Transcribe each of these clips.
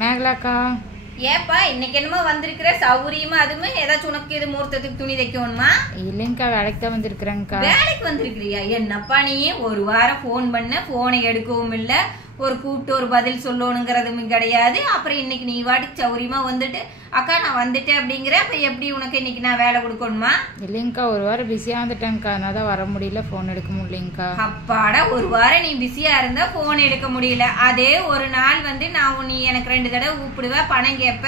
மேகலாக்கா ஏப்பா இன்னைக்கு என்னமோ வந்திருக்கிற சௌரியமா அதுமே ஏதாச்சும் உனக்கு இது முகூர்த்தத்துக்கு துணி தைக்கணுமா? இல்லைங்கக்கா, வேலைக்கு தான் வந்திருக்கிறேங்க்கா. வேலைக்கு வந்திருக்கிறியா? என்னப்பா நீ ஒரு வாரம் போன் பண்ண, போனை எடுக்கவும் இல்ல, ஒரு கூப்பிட்டு ஒரு பதில் சொல்லணுங்கிறதும் கிடையாது. அப்புறம் இன்னைக்கு நீ வாட்டுக்கு சௌரியமா வந்துட்டு அக்கா நான் வந்துட்டேன் அப்படிங்கிற. அப்ப எப்படி உனக்கு இன்னைக்கு நான் வேலை கொடுக்கணுமா? இல்லைங்கக்கா, ஒரு வாரம் பிஸியா வந்துட்டேங்க்கா, அதனால தான் வர முடியல, போன் எடுக்க முடியலங்கக்கா. அப்பாடா, ஒரு வாரம் நீ பிஸியா இருந்தா போன் எடுக்க முடியல. அதே ஒரு நாள் வந்து நான் நீ எனக்கு 2 தடவை கூப்பிடுவேன், பணம் கேட்ப,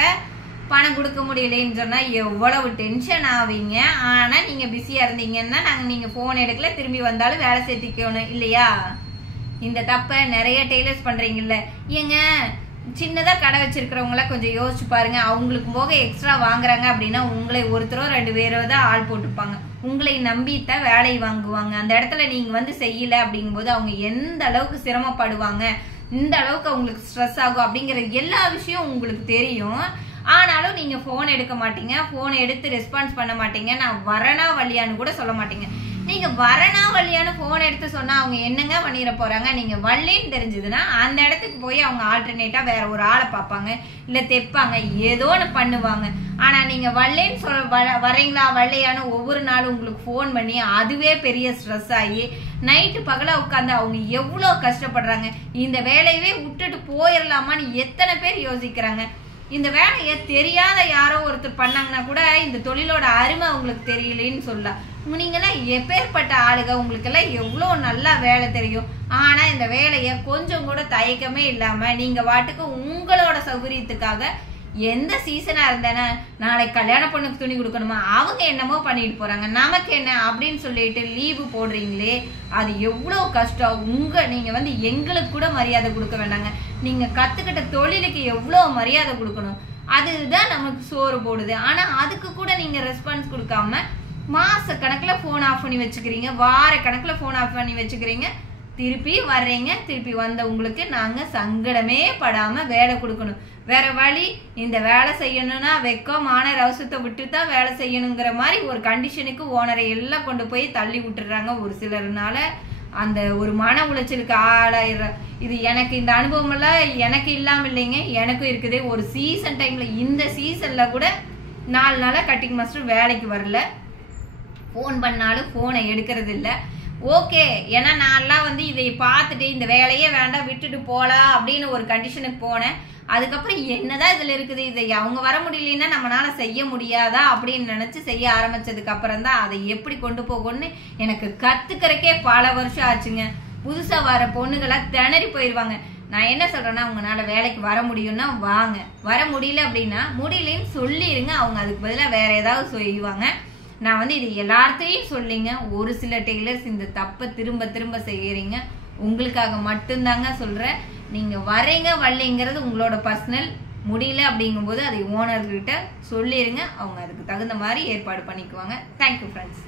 பணம் கொடுக்க முடியலன்னு சொன்னா எவ்வளவு டென்ஷன் ஆவீங்க. ஆனா நீங்க பிஸியா இருந்தீங்கன்னா நீங்க போன் எடுக்கல, திரும்பி வந்தாலும் வேலை சேர்த்திக்கணும் இல்லையா? இந்த தப்ப நிறைய டெய்லர்ஸ் பண்றீங்கல்ல. ஏங்க சின்னதா கடை வச்சிருக்கிறவங்கள கொஞ்சம் யோசிச்சு பாருங்க. அவங்களுக்கு போக எக்ஸ்ட்ரா வாங்குறாங்க அப்படின்னா உங்களை ஒருத்தரோ 2 பேரோ தான் ஆள் போட்டுப்பாங்க. உங்களை நம்பித்தான் வேலை வாங்குவாங்க. அந்த இடத்துல நீங்க வந்து செய்யல அப்படிங்கும்போது அவங்க எந்த அளவுக்கு சிரமப்படுவாங்க, இந்த அளவுக்கு அவங்களுக்கு ஸ்ட்ரெஸ் ஆகும் அப்படிங்கிற எல்லா விஷயம் உங்களுக்கு தெரியும். ஆனாலும் நீங்க போன் எடுக்க மாட்டீங்க, போனை எடுத்து ரெஸ்பான்ஸ் பண்ண மாட்டீங்க. நான் வரனா வழியான்னு கூட சொல்ல மாட்டீங்க. நீங்க வரனா வழியான்னு போன் எடுத்து சொன்னா அவங்க என்னங்க பண்ணிட போறாங்க? நீங்க வள்ளின்னு தெரிஞ்சதுன்னா அந்த இடத்துக்கு போய் அவங்க ஆல்டர்னேட்டா வேற ஒரு ஆளை பார்ப்பாங்க, இல்ல தெப்பாங்க, ஏதோ ஒன்று பண்ணுவாங்க. ஆனா நீங்க வள்ளின்னு வரீங்களா வள்ளையான்னு ஒவ்வொரு நாளும் உங்களுக்கு போன் பண்ணி அதுவே பெரிய ஸ்ட்ரெஸ் ஆகி நைட்டு பகலா உட்காந்து அவங்க எவ்வளவு கஷ்டப்படுறாங்க. இந்த வேலையவே விட்டுட்டு போயிடலாமான்னு எத்தனை பேர் யோசிக்கிறாங்க. இந்த வேலையை தெரியாத யாரோ ஒருத்தர் பண்ணாங்கன்னா கூட இந்த தொழிலோட அருமை உங்களுக்கு தெரியலன்னு சொல்லலாம். நீங்கெல்லாம் எப்பேற்பட்ட ஆளுங்க, உங்களுக்கு எல்லாம் எவ்வளவு நல்லா வேலை தெரியும். ஆனா இந்த வேலைய கொஞ்சம் கூட தயக்கமே இல்லாம நீங்க வாட்டுக்கு உங்களோட சௌகரியத்துக்காக எந்த சீசனா இருந்தேன்னா நாளைக்கு கல்யாண பொண்ணுக்கு துணி கொடுக்கணுமா, அவங்க என்னமோ பண்ணிட்டு போறாங்க, நமக்கு என்ன அப்படின்னு சொல்லிட்டு லீவு போடுறீங்களே, அது எவ்வளவு கஷ்டம். நீங்க வந்து எங்களுக்கு கூட மரியாதை கொடுக்க வேண்டாங்க. நீங்க கத்துக்கிட்ட தொழிலுக்கு எவ்வளவு மரியாதை கொடுக்கணும். அதுதான் நமக்கு சோறு போடுது. ஆனா அதுக்கு கூட நீங்க ரெஸ்பான்ஸ் கொடுக்காம மாச கணக்குல போன் ஆஃப் பண்ணி வச்சுக்கிறீங்க, வார கணக்குல போன் ஆஃப் பண்ணி வச்சுக்கிறீங்க. திருப்பி வர்றீங்க, திருப்பி வந்த உங்களுக்கு நாங்க சங்கடமே படாம வேலை கொடுக்கணும். வேற வழி, இந்த வேலை செய்யணும்னா வெக்கமான ரவசத்தை விட்டு தான் வேலை செய்யணுங்கிற மாதிரி ஒரு கண்டிஷனுக்கு ஓனரை எல்லாம் கொண்டு போய் தள்ளி விட்டுறாங்க. ஒரு சிலர்னால அந்த ஒரு மன உளைச்சலுக்கு ஆளாயிடுற. இது எனக்கு இந்த அனுபவம் எல்லாம் எனக்கு இல்லாம இல்லைங்க, எனக்கும் இருக்குது. ஒரு சீசன் டைம்ல, இந்த சீசன்ல கூட 4 நாளா கட்டிங் மாஸ்டர் வேலைக்கு வரல. போன் பண்ணாலும் போனை எடுக்கிறது இல்லை. ஓகே, ஏன்னா நான்லாம் வந்து இதை பார்த்துட்டு இந்த வேலையே வேண்டாம் விட்டுட்டு போலாம் அப்படின்னு ஒரு கண்டிஷனுக்கு போனேன். அதுக்கப்புறம் என்னதான் இதுல இருக்குது, இதை அவங்க வர முடியலன்னா நம்மளால செய்ய முடியாதா அப்படின்னு நினைச்சு செய்ய ஆரம்பிச்சதுக்கு அப்புறம் தான் அதை எப்படி கொண்டு போகணும்னு எனக்கு கத்துக்கிறக்கே பல வருஷம் ஆச்சுங்க. புதுசா வர பொண்ணுகளா திணறி போயிடுவாங்க. நான் என்ன சொல்றேன்னா, உங்களால வேலைக்கு வர முடியும்னா வாங்க, வர முடியல அப்படின்னா முடியலன்னு சொல்லிருங்க. அவங்க அதுக்கு பதிலாக வேற ஏதாவது செய்வாங்க. நான் வந்து இது எல்லாத்தையும் சொல்லிங்க. ஒரு சில டெய்லர்ஸ் இந்த தப்பை திரும்ப திரும்ப செய்யறீங்க. உங்களுக்காக மட்டும்தாங்க சொல்றேன். நீங்க வரீங்க வரலைங்கிறது உங்களோட பர்சனல். முடியல அப்படிங்கும்போது அதை ஓனர்கிட்ட சொல்லிருங்க. அவங்க அதுக்கு தகுந்த மாதிரி ஏற்பாடு பண்ணிக்குவாங்க. Thank you friends.